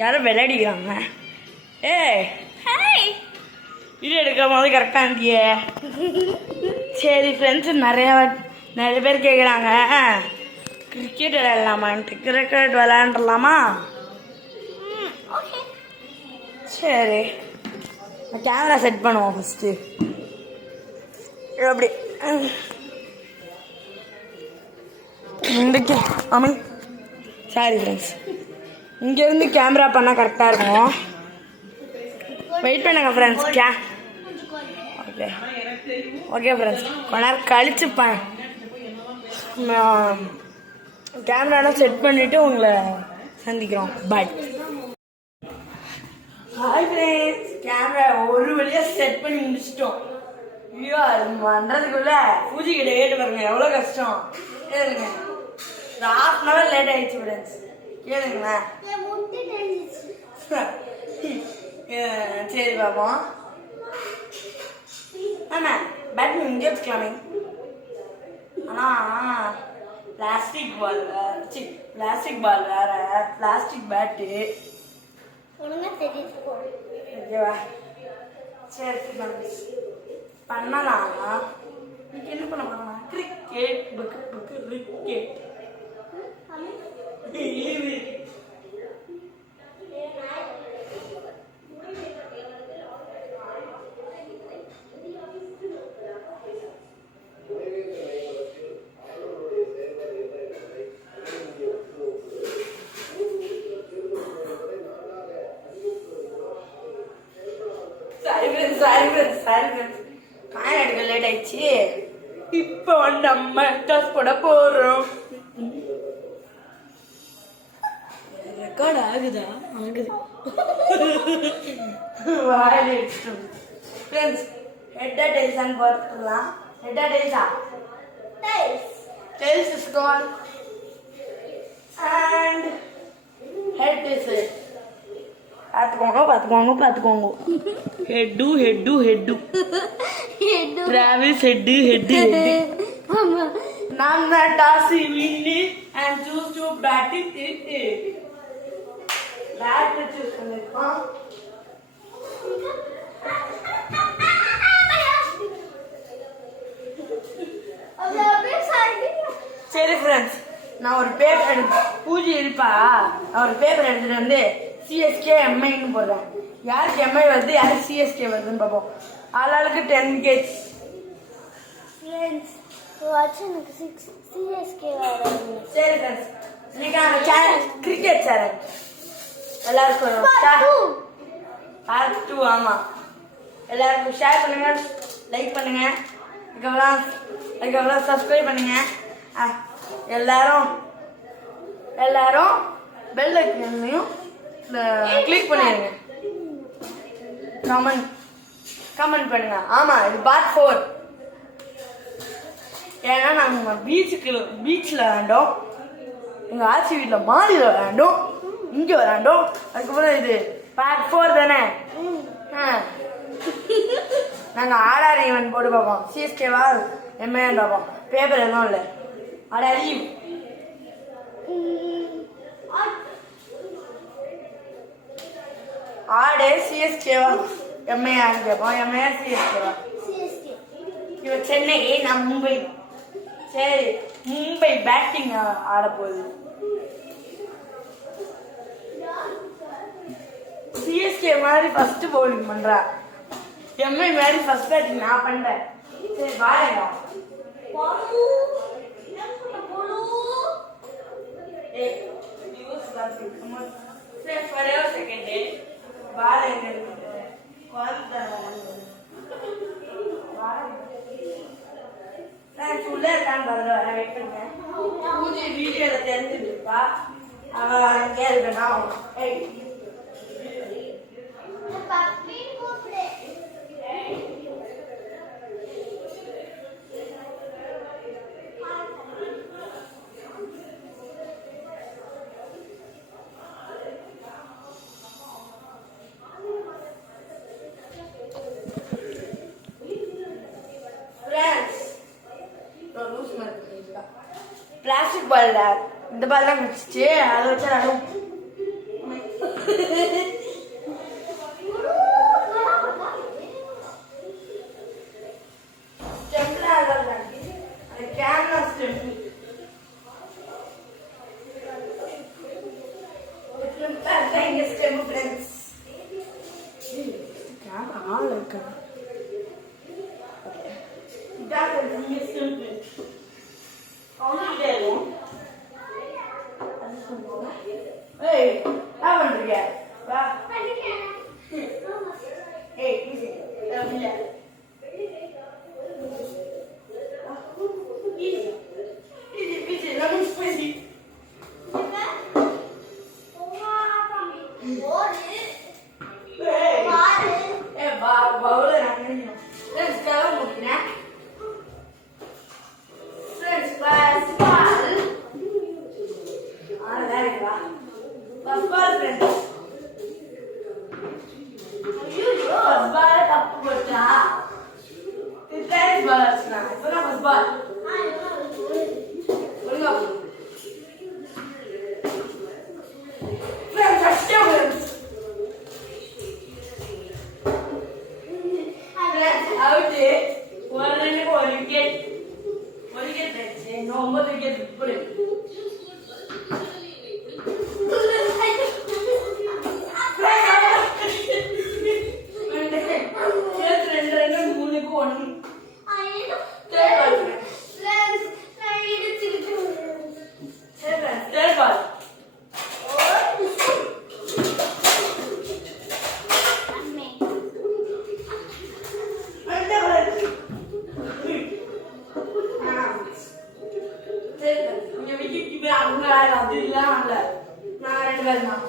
யாரும் விளையாடிக்கிறாங்க. ஏய் இது எடுக்காம வந்து கரெக்டாக இருந்தியே. சரி ஃப்ரெண்ட்ஸு நிறைய பேர் கேட்குறாங்க கிரிக்கெட் விளையாடலாமான்ட்டு. கிரிக்கெட் விளையாண்டுலாமா? சரி, கேமரா செட் பண்ணுவோம் ஃபஸ்ட்டு. அப்படி ஆமாம். சாரி ஃப்ரெண்ட்ஸ், இங்கேருந்து கேமரா பண்ணால் கரெக்டாக இருக்கும். வெயிட் பண்ணுங்க ஃப்ரெண்ட்ஸ். ஓகே ஓகே ஃப்ரெண்ட்ஸ், கொஞ்ச நேரம் கழிச்சு கேமராலாம் செட் பண்ணிவிட்டு உங்களை சந்திக்கிறோம். பாய். ஹாய் ஃப்ரெண்ட்ஸ், கேமரா ஒரு வழியாக செட் பண்ணி முடிச்சிட்டோம். ஐயோ, அது பண்ணுறதுக்குள்ள பூஜை கிட்ட கேட்டு பாருங்க எவ்வளோ கஷ்டம். கேளுங்க, ½ hour லேட் ஆயிடுச்சு ஃப்ரெண்ட்ஸ். கேளுங்களேன். சரி பாப்போம். ஆமாம், பேட்மிண்டன் இங்கே வச்சுக்கலாமே. ஆனால் பிளாஸ்டிக் பால் வேற, பிளாஸ்டிக் பேட்டு ஓகேவா? சரி பண்ணலாம். இன்னைக்கு என்ன பண்ண போறோம்? Cricket cricket. காயின் எடுக்க லேட் ஆயிடுச்சு. இப்போ நம்ம டாஸ் போட போறோம். ரெக்கார்ட் ஆகுது. ஃப்ரெண்ட்ஸ், ஹெட்டா டெய்ல்ஸான்னு பார்த்துக்கலாம். ஹெட்டா டெய்ல்ஸா? Tails is call and head is it. பார்த்துக்கோங்க. Head Travis head. நான் தான் toss win and choose to batting it. Bat choose பண்ணிருக்கோம். சரி ஃப்ரெண்ட்ஸ், நான் ஒரு பேப்பர் பூஜை இருப்பா. நான் ஒரு பேப்பர் எடுத்துட்டு வந்து சிஎஸ்கே எம்ஐன்னு போடுறேன். யாருக்கு எம்ஐ வருது, யாருக்கு சிஎஸ்கே வருதுன்னு பார்ப்போம். ஆளாளுக்கு 10 கேஜ். சரி ஃப்ரெண்ட்ஸ், இன்னைக்கு நம்ம சேனல் கிரிக்கெட் சேனல் எல்லாருக்கும் பார்ட் 2. ஆமாம், எல்லாருக்கும் ஷேர் பண்ணுங்க, லைக் பண்ணுங்க, அதுக்கப்புறம் சப்ஸ்கிரைப் பண்ணுங்க. எல்லாரும் பெல் ஐக்கனையும் கிளிக் பண்ணிடுங்க. கமெண்ட் பண்ணுங்க. ஆமாம், இது பார்ட் 4. ஏன்னா நாங்கள் பீச்சில் விளையாண்டோம், எங்கள் ஆட்சி வீட்டில் மாடியில் விளையாண்டோம், இங்கே விளையாண்டோம். அதுக்கப்புறம் இது பார்ட் 4 தானே. நாங்கள் ஆர்ஆர் ஈவென்ட் போட்டு பார்ப்போம். சிஎஸ்கேவா எம்ஏன்னு பார்ப்போம். பேப்பர் எதுவும் இல்லை. ஆர்ஆர் ஆடே சிஎஸ்கேவா எம்ஏன்னு கேட்போம். எம்ஏ சிஎஸ்கேவா? இவன் சென்னை, நான் மும்பை. சரி, மும்பை பேட்டிங் ஆட போகுது. சிஎஸ்கே மாதிரி ஃபர்ஸ்ட் பவுலிங் பண்றா. எம்ஐ மாதிரி ஃபர்ஸ்ட் பேட்டிங் நான் பண்றேன். சரி பாருங்க. உள்ளே இருக்கான்னு பாருங்க, வெயிட் பண்ணுங்க. பூஜை வீடியோல தெரிஞ்சுட்டு இருக்கா. அவன் கேள்வினா பிளாஸ்டிக் பால் இந்த பால் தான் வச்சுச்சு. அதை வச்சு நடும் ஸ்டெம்ப்ல அந்த camera stump stump friends camera ஆள் இருக்கா இதான் ஸ்டெம்ப் அவனுக்கு ஏய் என்ன பண்றீங்க வா ஏய் ஈஸி இல்ல ஈஸி லெமன் ஸ்பைசி பவுல நான் ஃப்ரெண்ட்ஸ் கலர் முடிக்கிறேன் ஃப்ரெண்ட்ஸ் பஸ் பால் ஆனா இருக்கா பஸ் பால் ஃப்ரெண்ட்ஸ் ஐயோ பஸ் பால் தப்பு போட்டா ஃப்ரெண்ட்ஸ் பஸ் நான் இப்ப பஸ் பால் ஒழுங்கா ஃப்ரெண்ட்ஸ் அஷ்டே ஃப்ரெண்ட்ஸ் அவுட்டு ஒரு ரன்னுக்கு ஒரு விக்கெட் இன்னும் 9 விக்கெட் இப்படி ரெண்டு ரன்னு 3க்கு 1 தேர்ட் பால் அப்படி இல்ல நான் 2 பேர் தான்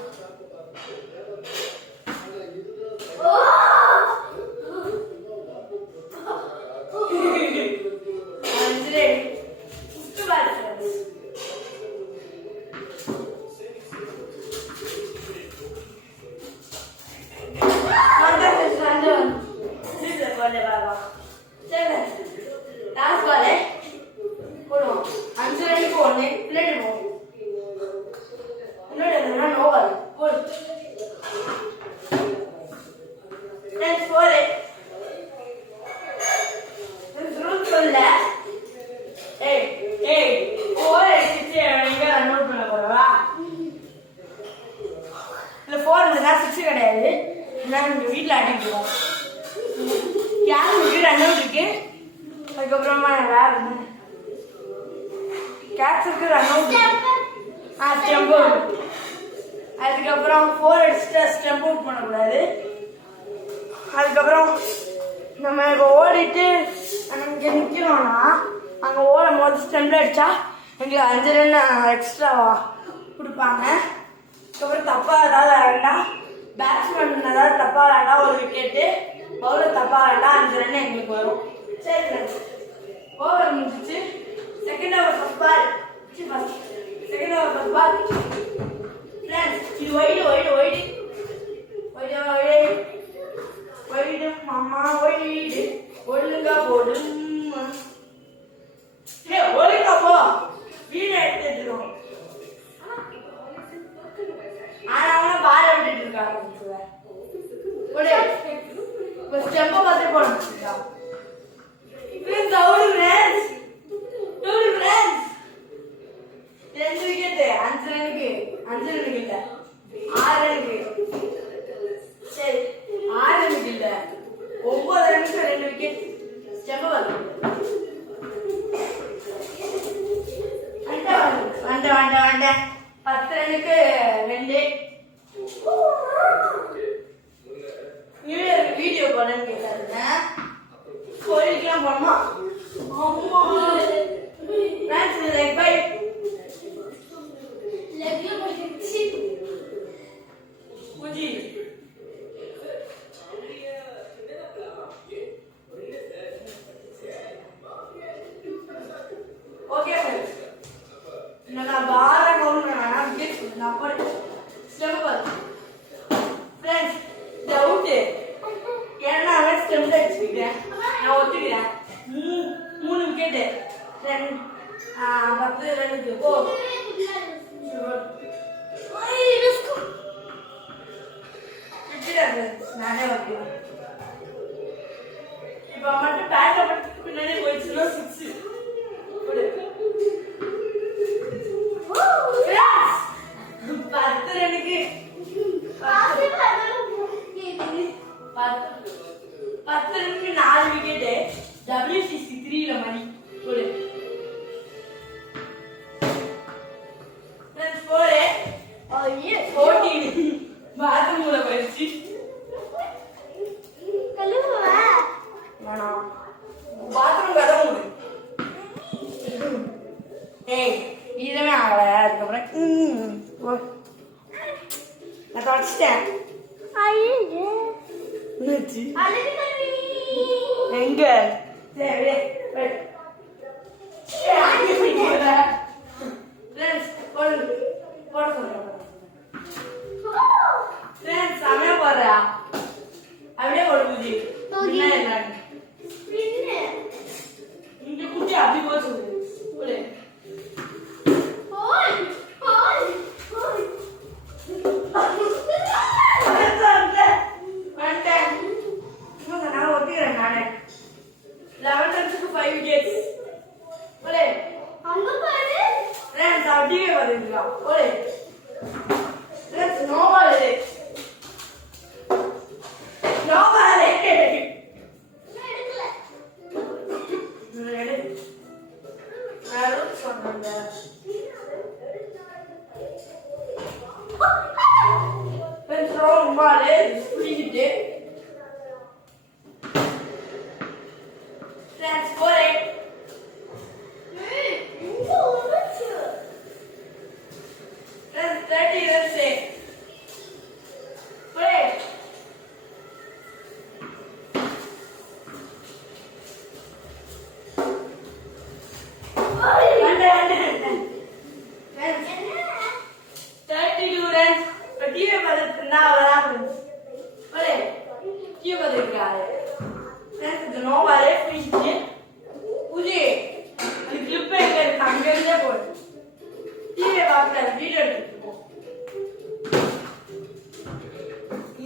கிடையாது வீட்டுல ஆட்டிட்டு கேட்ச் ரன் அவுட் இருக்கு அதுக்கப்புறமா வேற கேட்ச் இருக்கு ரன் அவுட் ஸ்டெம்ப் அவுட் அதுக்கப்புறம் 4 அடிச்சுட்டா ஸ்டெம்ப் அவுட் பண்ணக்கூடாது அதுக்கப்புறம் நம்ம இப்போ ஓடிட்டு இங்கே நிற்கிறோம்னா அங்கே ஓடும் போது ஸ்டெம்பில் அடித்தா எங்களுக்கு 5 ரன் எக்ஸ்ட்ராவா கொடுப்பாங்க அதுக்கப்புறம் தப்பாக ஏதாவது ஆகிட்டா பேட்ஸ்மேன் ஏதாவது தப்பாக ஆகிட்டா ஒரு விக்கெட்டு பவுலர் தப்பாக ஆகிட்டா 5 ரன் எங்களுக்கு வரும் சரி ஃப்ரெண்ட்ஸ் ஓவர் முடிஞ்சிச்சு second over first ball second over first ball friends இது ஒயிடு மாமா ஒயிடு ஒழுங்கா போடும் ஒழுங்கா போ வீணை எடுத்துட்டு ஆனா பால் விட்டுட்டு இருக்காங்க ஸ்டெம்ப பார்த்து போடணும் ரெண்டு விக்கெட்டு 5 ரனுக்கு இல்ல 6 ரனுக்கு சரி 6 ரனுக்கு இல்ல 9 ரனுக்கு 2 விக்கெட் ஸ்டெம்ப பார்த்து வண்ட 10 ரனுக்கு 2 வீடியோ பண்ணு கேட்டாருங்க கோயிலுக்குலாம் போனோமா லைக் பை ஓகே நான் பார நான் ஃப்ரெண்ட்ஸ் டவுட்டு ஏன்னா அவன் ஸ்டெம்ல வச்சுக்கிட்டேன் நான் ஒத்துக்கிறேன் 3 விக்கெட்டு 10 ரன்னுக்கு ஓ 14 பாத்ரூம்ல போயிடுச்சு. வேணாம் பாத்ரூம் கதவு மூடு. ஏய் இதுவே ஆகல. அதுக்கப்புறம் நான் தொடச்சிட்டேன். எங்க சரி சமையா போடுறா அப்படியே ஒரு பூஜை இங்க குட்டி அப்படி போச்சு.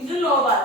இது நோவா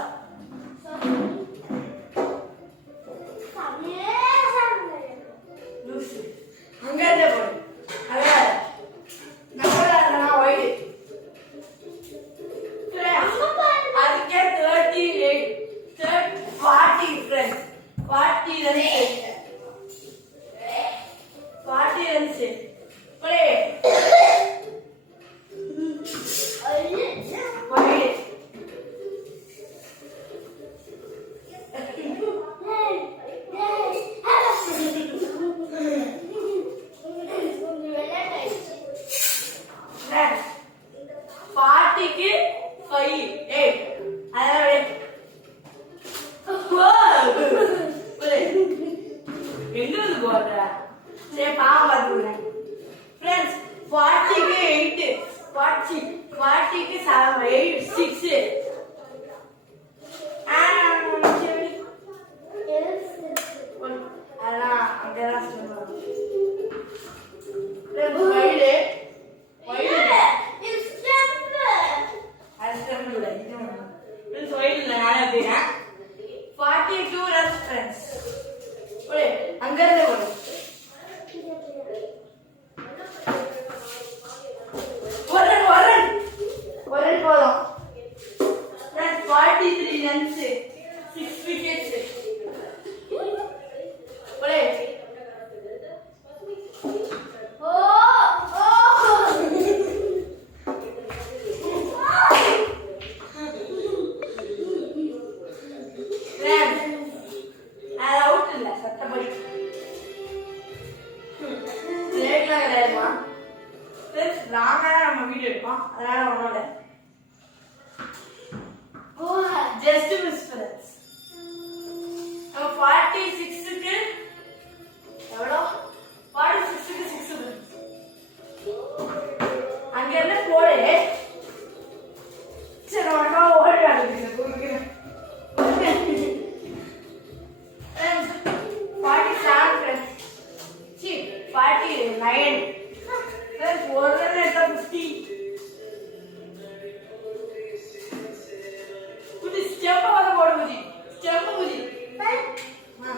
Just miss friends. 46க்கு எவ்வளோ 46க்கு 6 friends. அங்க என்ன போடு சரி உனக்கா ஓடி ஆடுறீங்க குறுக்கிறேன் 47 friends. C 49 friends. ஒரு நேரத்தை 50. Step वाला बोर्ड मुझे step मुझे हाँ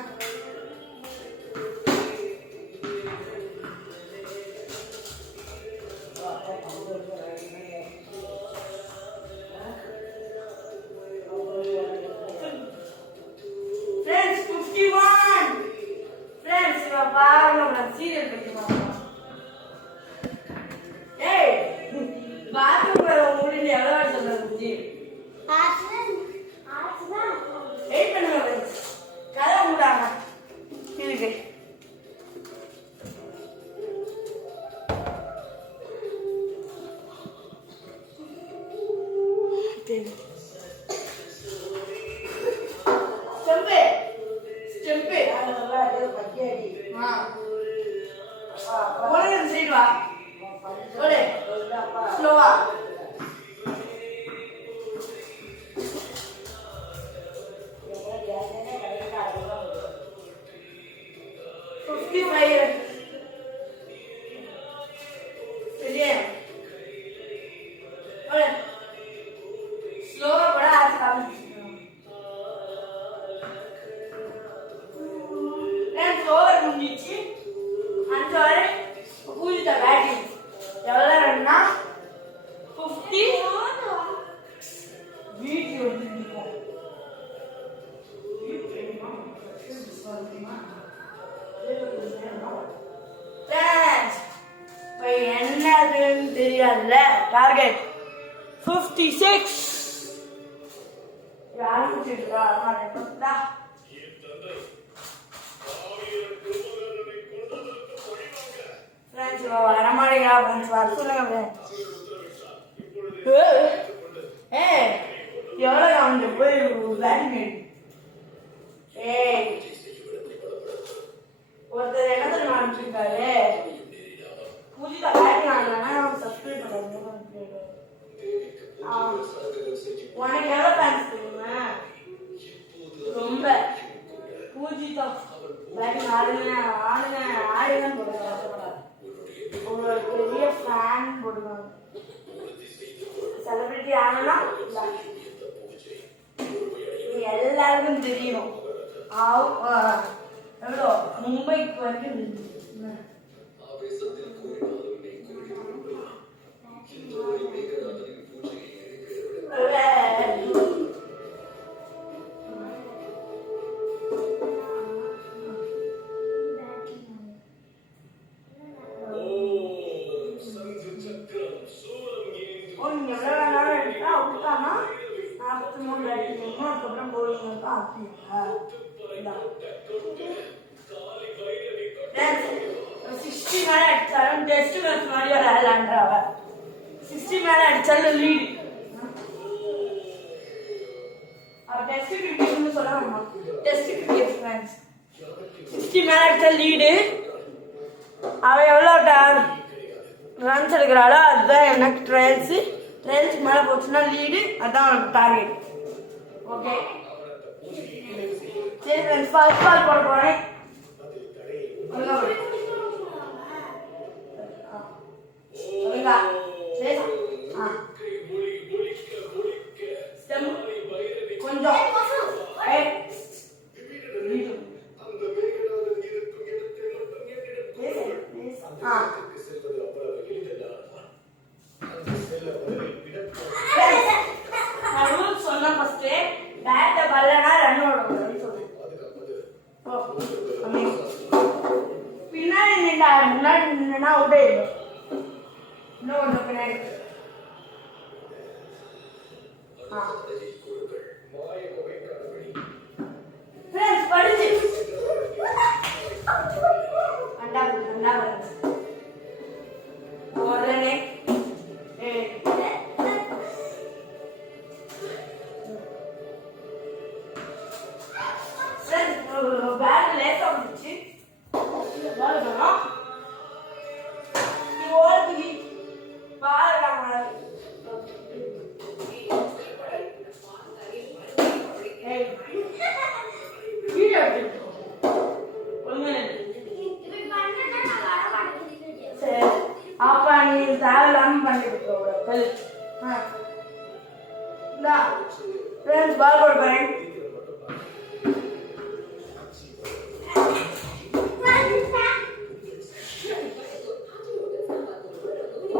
சைடு வா ஸ்லோவா என்னதுன்னு தெரியாதுல்ல. டார்கெட் 56. ஆரம்பிச்சிருக்கா வரமாட்டேங்கிறா ஃப்ரெண்ட்ஸ் வர சொல்லுங்க. எவ்வளோ வந்து போய் பேட்மிண்டன் ஒருத்தர் என்ன தெரியுமா அனுப்பிச்சிருக்காரு, பூஜிதா பேட்டிங் ஆடலன்னா சப்ஸ்கிரைப் பண்ணுவாங்க. உனக்கு எவ்வளோ ஃபேன்ஸ் தெரியுமா? ரொம்ப. பூஜிதா பேட்டிங் ஆடுங்க ஆடுங்க ஆடுங்கன்னு போடுறாங்க. உங்களோட பெரிய ஃபேன் போடுவாங்க. செலிபிரிட்டி ஆகலாம் எல்லாருக்கும் தெரியும். எவ்வளோ மும்பைக்கு வரைக்கும் அதுக்கப்புறம் போலிங் அப்படியா 60 மேல அடிச்சாலும் டெஸ்ட் மேட்ச் மாதிரி விளையாடுறாவ. 60 மேல அடிச்சாலும் லீடு. அவ டெஸ்ட் கிரிக்கெட்னு சொல்றாங்க. டெஸ்ட் கிரிக்கெட் ஃப்ரெண்ட்ஸ் 60 மேல அடிச்சா லீடு. அவ எவ்வளோ ரன்ஸ் எடுக்கிறாளோ அதுதான் எனக்கு ட்ரையல்ஸ். ட்ரையல்ஸ்க்கு மேலே போச்சுன்னா லீடு. அதுதான் அவனுக்கு டார்கெட். ஓகே சரி ஃப்ரெண்ட்ஸ், ஃபர்ஸ்ட் பால் போட போறேன். கொஞ்சம் சொன்ன ஃபர்ஸ்ட் பேட்ட பல்லனா ரன் ஓடணும்னு சொன்னேன். பின்னாடி நின்றா முன்னாடி நின்னா அவுட் ஆயிடும். இன்னும் கொஞ்சம் பின்னாடி படிச்சு உடனே பேட் லேட் ஆகிடுச்சு. அப்ப நீ தேவையில்லாம பண்ணிட்டு பால் போட போறேன்.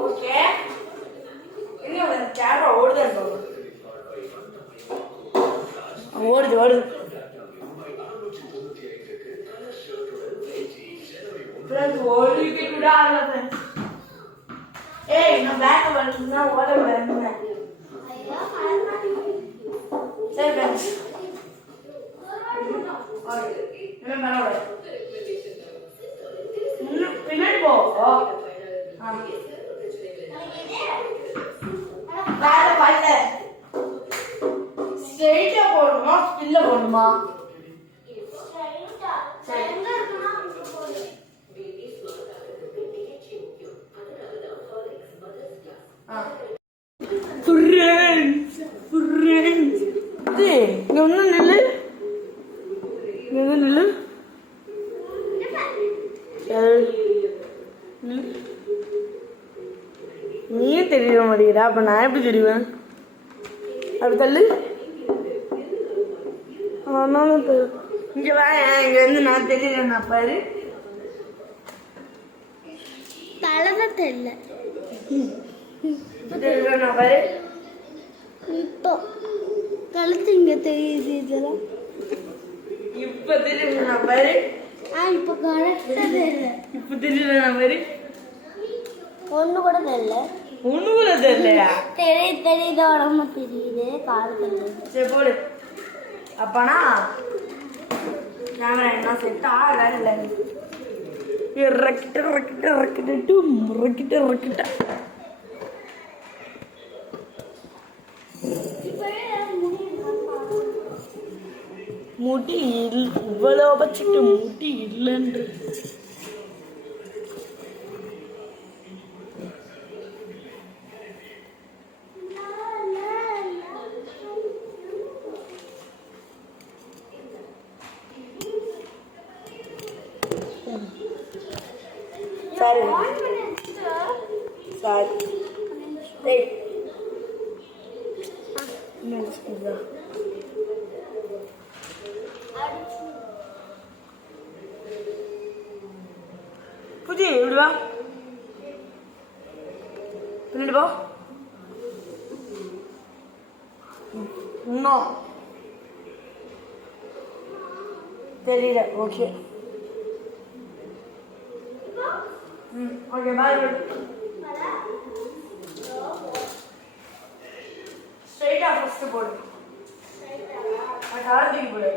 ஓகே இன்னும் கேமரா ஓடுதான் ஓடுது ஓடுது. ஒரு விக்கெட் கூட ஆகல. ஏய் நான் பேக் வரணும்னா ஓட விடாதுங்க. சரி ஃப்ரெண்ட்ஸ் பின்னாடி போ. வேலை பல்ல போடணுமா? இங்க ஒண்ணு நில்லு, நில்லு. நீயே தெரிய மாட்டேங்கிறா, அப்ப நான் எப்படி தெரிவேன்? அப்படி தள்ளு. ஆனாலும் இங்க வா, இங்க வந்து நான் தெரியல பாரு. தலைதான் தெரியல பாரு. இப்போ கழுத்து இங்க தெரியுது. இதெல்லாம் இப்ப தெரியல பாரு. இப்போ கரெக்டா தெரியல. இப்ப தெரியல பாரு. ஒண்ணு கூட தெரியல. ஒண்ணு கூட தெரியலையா? தெரியுது, உடம்பு தெரியுது, கால் தெரியுது. சரி போடு. அப்பனா கேமரா என்ன செட் ஆகல. முடி இவ்வளவு வச்சுட்டு முடி இல்லைன்று சாரி புதி விடுவா பின்னாடி போ. இன்னும் தெரியல. Okay okay bye. ஸ்ட்ரைட்டா ஃபர்ஸ்ட் போடு. கார்த்திக் போடு.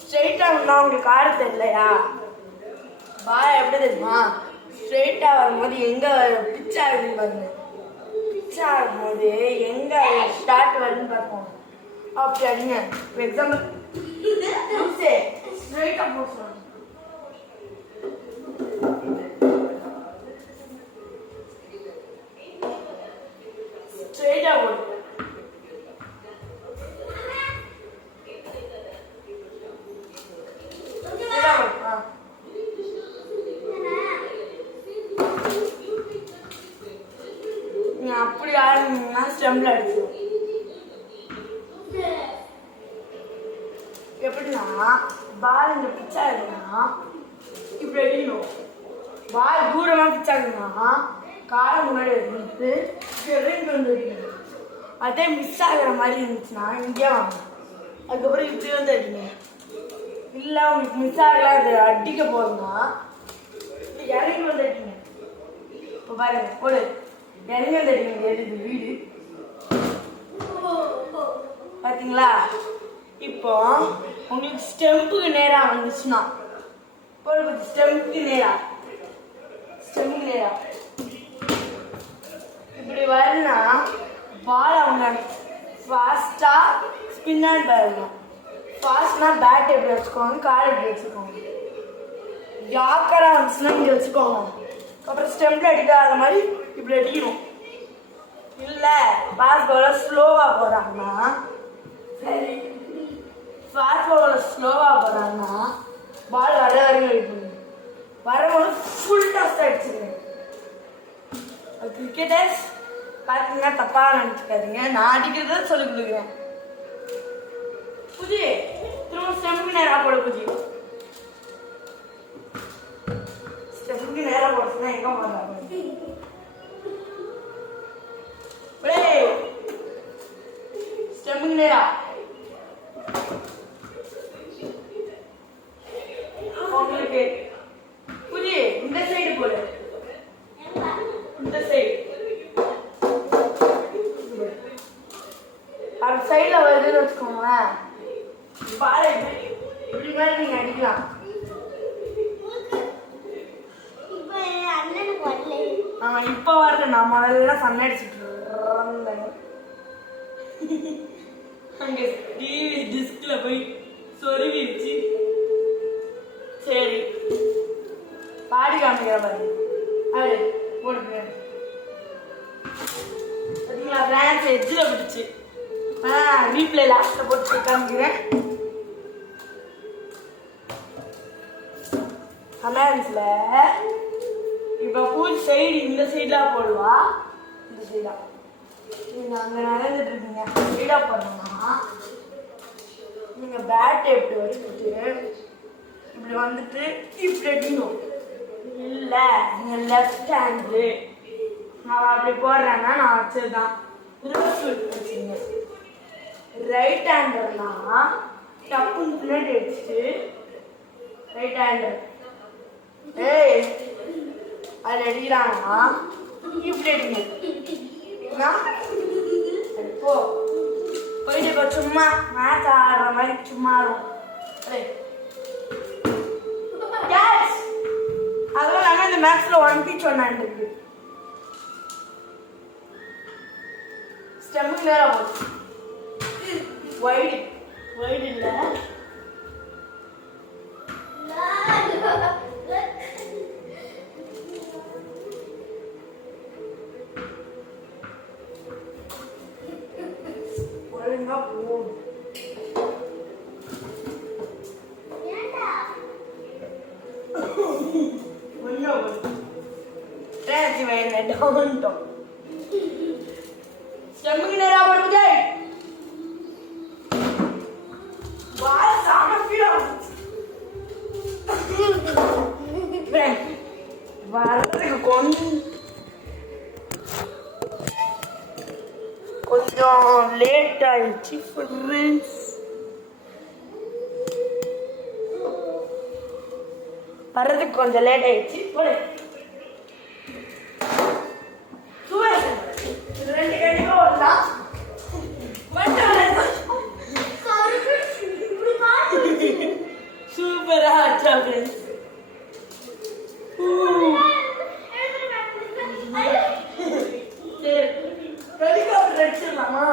ஸ்ட்ரைட்டா வந்தா உங்களுக்கு காடு தெரியலையா? பாய் எப்படி தெரியுமா? ஸ்ட்ரைட்டா வரும்போது எங்க பிச் ஆகுதுன்னு பாருங்க. பிச் ஆகும்போது எங்க ஸ்டார்ட் வருதுன்னு பார்ப்போம். அப்படி அடிங்க. எக்ஸாம்பிள் ஸ்ட்ரைட்டா போடுறோம். ஸ்ட்ரைட்டா போடு. அப்படி ஆரம்பிங்கன்னா ஸ்டெம்ல அடிச்சிடும். எப்படின்னா பால் இந்த பிச் ஆகுதுன்னா இப்படி அடிக்கணும். பால் தூரமா பிச் ஆகுதுன்னா காலை முன்னாடி எடுத்து வந்து அடிக்கணும். அதே மிஸ் ஆகிற மாதிரி இருந்துச்சுன்னா இங்கே வாங்க. அதுக்கப்புறம் இப்படி வந்து அடிக்கணும். இல்லை உங்களுக்கு மிஸ் ஆகல, அது அடிக்க போகுதுன்னா இறங்கி வந்து அடிக்கணும். இப்போ பாருங்க போடு. இறங்கி வந்து அடிக்கணும். எடுத்து வீடு பார்த்தீங்களா? இப்போ உங்களுக்கு ஸ்டெம்புக்கு நேராக வந்துச்சுன்னா ஸ்டெம்புக்கு நேராக இப்படி வரனா பால் அவங்க ஃபாஸ்ட்டாக ஸ்பின்னாட் வரணும். ஃபாஸ்ட்னா பேட் எப்படி வச்சுக்கோங்க, கால் எப்படி வச்சுக்கோங்க. யாக்கராக வந்துச்சுன்னா இங்கே வச்சுக்கோங்க. அப்புறம் ஸ்டெம்பில் அடிக்காத மாதிரி இப்படி அடிக்கணும். இல்லை பாஸ் பவுலர் ஸ்லோவாக போகிறாங்கன்னா சரி, ஃபாஸ்ட் பவுலர் ஸ்லோவாக போகிறாங்கன்னா பால் வர வரைக்கும் வெயிட் பண்ணுங்க. வரும்போது ஃபுல் டாஸ் அடிச்சுருங்க. கிரிக்கெட்டர்ஸ் பார்த்தீங்கன்னா தப்பாக நினச்சிக்காதீங்க. நான் அடிக்கிறத சொல்லி கொடுக்குறேன். புஜி திரும்ப ஸ்டெம்புக்கு நேராக போட. புஜி ஸ்டெம்புக்கு நேராக போடுச்சுன்னா எங்கே போடுறாங்க? ஸ்டெம்புக்கு நேரா உங்களுக்கு புஜி இந்த சைடு போடு. இந்த சைடு அந்த சைடில் வருதுன்னு வச்சுக்கோங்களேன். பால் இப்படி மாதிரி நீங்கள் அடிக்கலாம். அவன் இப்போ வரல, நான் முதல்ல சண்டை அடிச்சுட்டு இருந்தேன். அங்க டிவி டிஸ்க்ல போய் சொருவிச்சு. சரி பாடி காமிக்கிற பாரு. அது போடுங்க. பார்த்தீங்களா ஃப்ரான்ஸ் எட்ஜில் பிடிச்சி. ரீப்ளே லாஸ்ட்டில் போட்டு காமிக்கிறேன். கமெண்ட்ஸில் இப்போ ஃபுல் சைடு இந்த சைடாக போடுவா, இந்த சைடாக நீங்கள் அங்கே நடந்துட்டு இருக்கீங்க. சைடாக போடணும்னா நீங்கள் பேட்டை எப்படி வச்சுட்டு இப்படி வந்துட்டு இப்படி அடிக்கணும். இல்லை நீங்கள் லெஃப்ட் ஹேண்டு நான் அப்படி போடுறேன்னா நான் வச்சதுதான். வச்சுங்க. ரைட் ஹேண்டர்னா டப்புன்னு பின்னாடி அடிச்சுட்டு ரைட் ஹேண்டர் ஏய் அதில் அடிக்கிறாங்கன்னா இப்படி அடிங்க. போ போயிட்டு இப்போ சும்மா மேட்ச் ஆடுற மாதிரி சும்மா ஆடும். அதுவும் இல்லாமல் இந்த மேட்ச்ல 1 pitch 1 hand இருக்கு. ஸ்டெம்முக்கு நேரா போச்சு. வைடு வைடு இல்லை. ஒழுங்கா போகும். ஸ்டெம்முக்கு நேரா போடுங்க. வர்றதுக்கு கொஞ்சம் லேட் ஆயிடுச்சு ஃப்ரெண்ட்ஸ். வர்றதுக்கு கொஞ்சம் லேட் ஆயிடுச்சு. ரெண்டு கண்டிப்பா வரலாம். சூப்பரா ஆச்சா ஃப்ரெண்ட்ஸ். ஹெலிகாப்டர் அடிச்சிடலாமா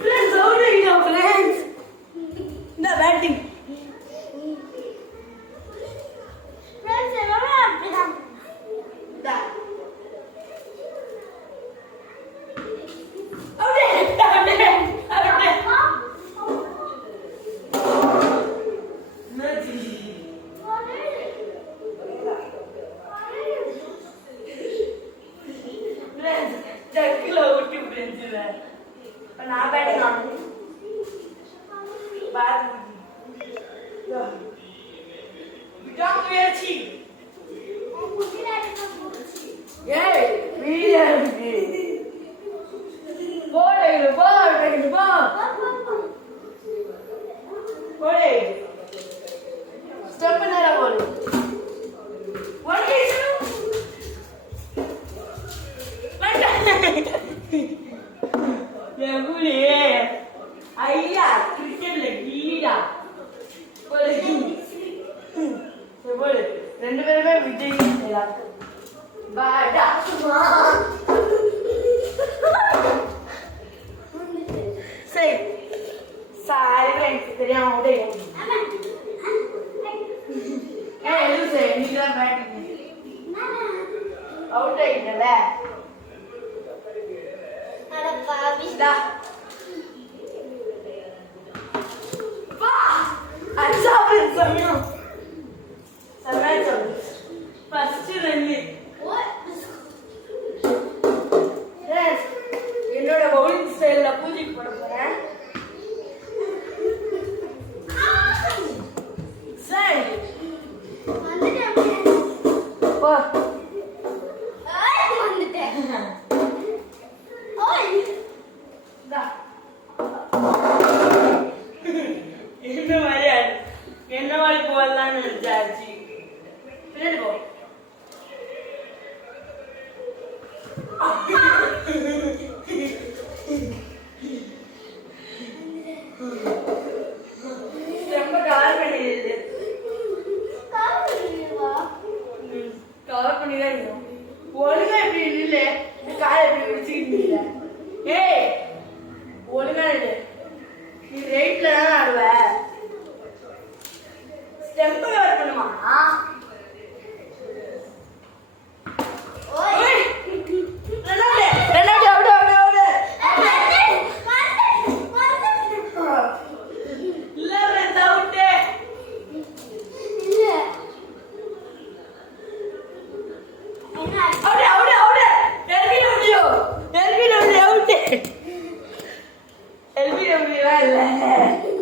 ஃப்ரெண்ட்ஸ்? அவுட் ஆகிட்டா ஃப்ரெண்ட்ஸ். இந்த பேட்டிங் நான் பேட்டிங் ஆடணும். விடாமுயற்சி. ஏய் வீடியோ இருக்கு. போடு போடு போ போடு. ஸ்டெப் நேரா போடு. ஒன் கேஸ் எவ்வளே ஐயா கிரிக்கெட்ல கீழா போடு. போடு. ரெண்டு பேருமே விஜய் பாடா சும்மா. சரி சாரி ஃப்ரெண்ட்ஸ் தெரியாம அவுட் ஆயிடும். எதுவும் சரி நீங்க தான் பேட்டிங் அவுட் ஆயிட்டல. சமயம் சமயம் ஃபர்ஸ்ட் ரன்னு என்னோட பவுலிங் ஸ்டைல்ல பூஜைக்கு போட போறேன். சரி போ. என்ன மாதிரி போடலான்னு நினைச்சாச்சு. பின்னாடி போ. ரொம்ப கால் பண்ணிடுது. ஸ்டெம்பை கவர் பண்ணுமா? ஓய். ரெண்டாவது, ரெண்டாவது, அவுடு, அவுடு, அவுடு. இல்ல, ரெண்டு out. Out, out, out. LBW, LBW out. LBW எல்லாம் இல்ல.